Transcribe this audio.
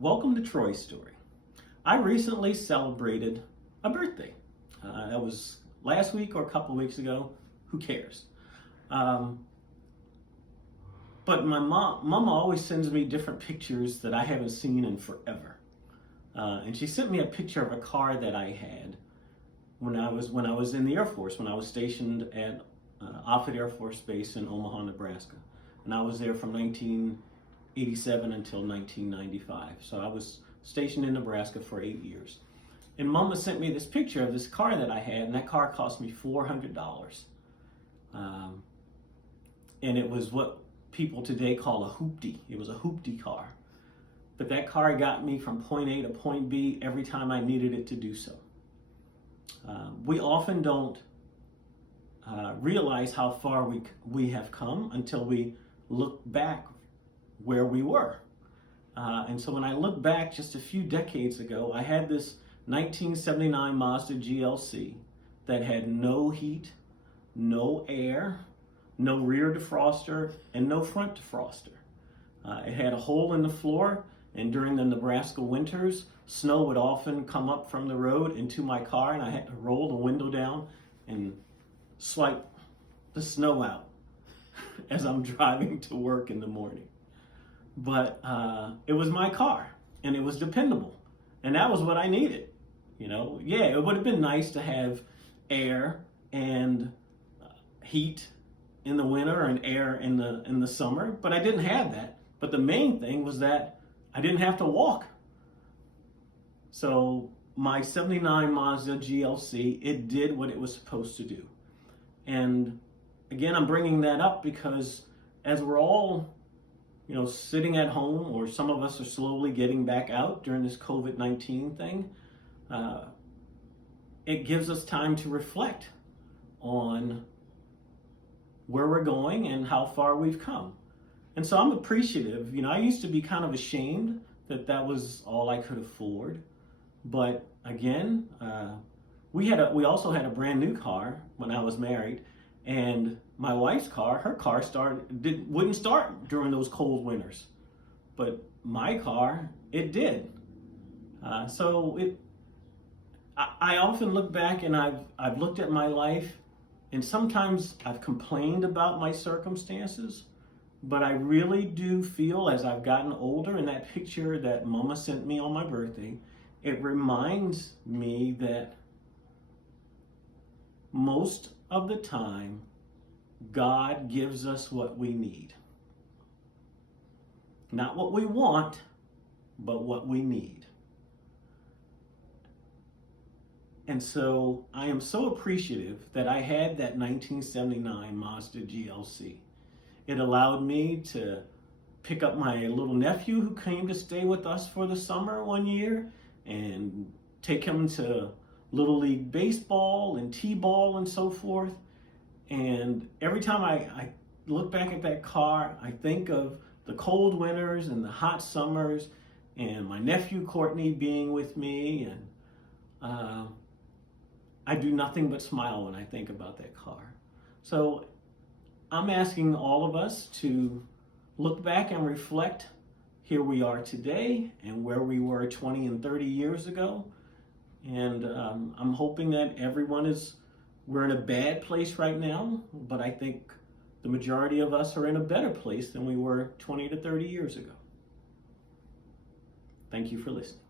Welcome to Troy's Story. I recently celebrated a birthday. That was last week or a couple weeks ago. Who cares? But my mama always sends me different pictures that I haven't seen in forever. And she sent me a picture of a car that I had when I was in the Air Force, when I was stationed at Offutt Air Force Base in Omaha, Nebraska. And I was there from 1987 until 1995. So I was stationed in Nebraska for 8 years. And Mama sent me this picture of this car that I had, and that car cost me $400. And it was what people today call a hoopty. It was a hoopty car. But that car got me from point A to point B every time I needed it to do so. We often don't realize how far we have come until we look back where we were. And so when I look back just a few decades ago, I had this 1979 Mazda GLC that had no heat, no air, no rear defroster, and no front defroster. It had a hole in the floor, and during the Nebraska winters, snow would often come up from the road into my car, and I had to roll the window down and swipe the snow out as I'm driving to work in the morning. But it was my car, and it was dependable, and that was what I needed. Yeah, it would have been nice to have air and heat in the winter and air in the summer, but I didn't have that. But the main thing was that I didn't have to walk. So my 79 Mazda GLC, it did what it was supposed to do. And again, I'm bringing that up because as we're all sitting at home, or some of us are slowly getting back out during this COVID-19 thing, it gives us time to reflect on where we're going and how far we've come. And so I'm appreciative. I used to be kind of ashamed that was all I could afford. But again, we also had a brand new car when I was married, and my wife's car, her car wouldn't start during those cold winters. But my car, it did. I often look back and I've looked at my life, and sometimes I've complained about my circumstances, but I really do feel as I've gotten older, and that picture that Mama sent me on my birthday, it reminds me that most of the time, God gives us what we need. Not what we want, but what we need. And so I am so appreciative that I had that 1979 Mazda GLC. It allowed me to pick up my little nephew who came to stay with us for the summer one year and take him to Little League baseball and t-ball and so forth. And every time I look back at that car, I think of the cold winters and the hot summers and my nephew Courtney being with me, and I do nothing but smile when I think about that car. So I'm asking all of us to look back and reflect. Here we are today and where we were 20 and 30 years ago. And I'm hoping that we're in a bad place right now, but I think the majority of us are in a better place than we were 20 to 30 years ago. Thank you for listening.